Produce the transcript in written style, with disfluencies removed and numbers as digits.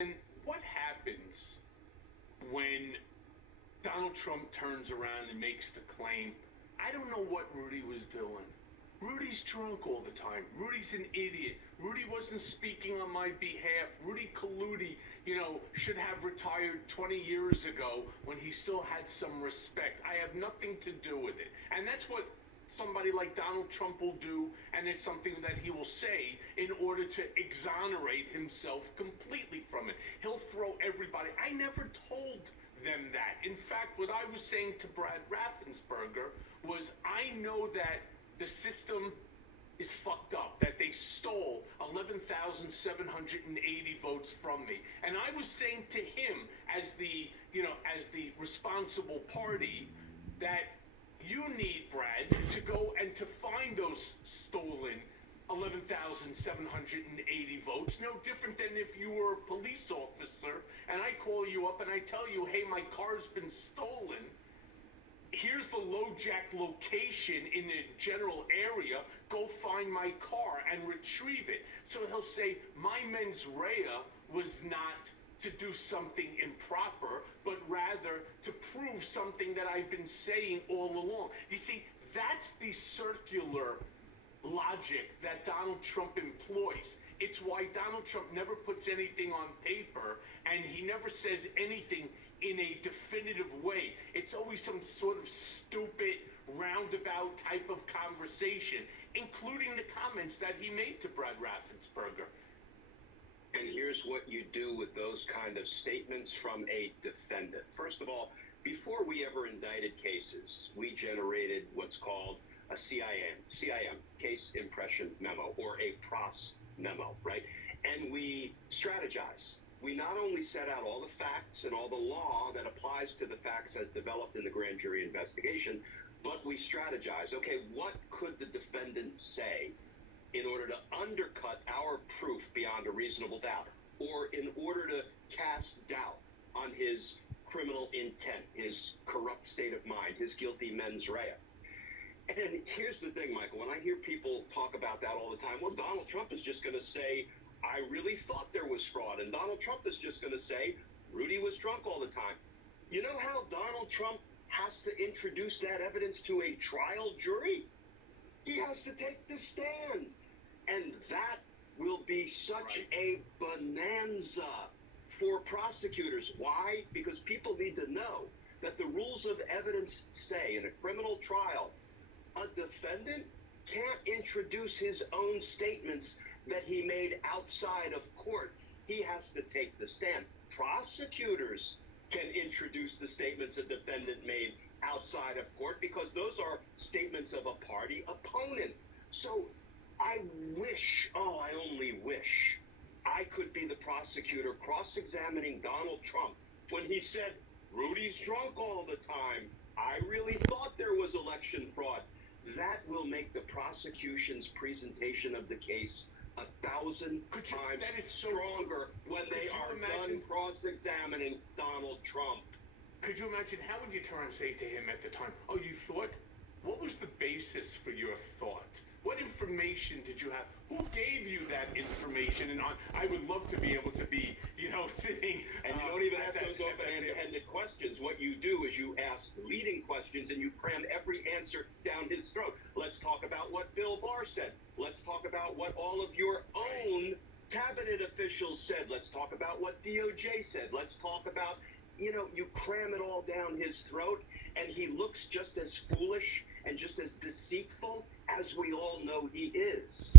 And what happens when Donald Trump turns around and makes the claim, I don't know what Rudy was doing. Rudy's drunk all the time. Rudy's an idiot. Rudy wasn't speaking on my behalf. Rudy Colludi, should have retired 20 years ago when he still had some respect. I have nothing to do with it. And that's what somebody like Donald Trump will do, and it's something that he will say in order to exonerate himself completely from it. He'll throw everybody. I never told them that. In fact, what I was saying to Brad Raffensperger was, I know that the system is fucked up, that they stole 11,780 votes from me. And I was saying to him, as the responsible party, that you need, Brad, to go and to find those stolen 11,780 votes. No different than if you were a police officer and I call you up and I tell you, hey, my car's been stolen. Here's the LoJack location in the general area. Go find my car and retrieve it. So he'll say, my mens rea was not to do something improper, but rather to prove something that I've been saying all along. You see, that's the circular logic that Donald Trump employs. It's why Donald Trump never puts anything on paper, and he never says anything in a definitive way. It's always some sort of stupid, roundabout type of conversation, including the comments that he made to Brad Raffensperger. And here's what you do with those kind of statements from a defendant. First of all, before we ever indicted cases, we generated what's called a CIM, case impression memo, or a PROS memo, right? And we strategize. We not only set out all the facts and all the law that applies to the facts as developed in the grand jury investigation, but we strategize. Okay, what could the defendant say in order to undercut our proof beyond a reasonable doubt, or in order to cast doubt on his criminal intent, his corrupt state of mind, his guilty mens rea? And here's the thing, Michael, when I hear people talk about that all the time, well, Donald Trump is just going to say, I really thought there was fraud, and Donald Trump is just going to say, Rudy was drunk all the time. You know how Donald Trump has to introduce that evidence to a trial jury? He has to take the stand. And that will be such a bonanza for prosecutors. Why? Because people need to know that the rules of evidence say in a criminal trial, a defendant can't introduce his own statements that he made outside of court. He has to take the stand. Prosecutors can introduce the statements a defendant made outside of court because those are statements of a party opponent. So I only wish I could be the prosecutor cross-examining Donald Trump when he said, Rudy's drunk all the time. I really thought there was election fraud. That will make the prosecution's presentation of the case 1,000 times stronger when they are done cross-examining Donald Trump. Could you imagine, how would you turn and say to him at the time, oh, you thought? What was the basis for your thought? What information did you have? Who gave you that information? And I would love to be able to be, sitting. And you don't even ask those open-ended questions. What you do is you ask leading questions and you cram every answer down his throat. Let's talk about what Bill Barr said. Let's talk about what all of your own cabinet officials said. Let's talk about what DOJ said. Let's talk about, you cram it all down his throat, and he looks just as foolish and just as deceitful as we all know he is.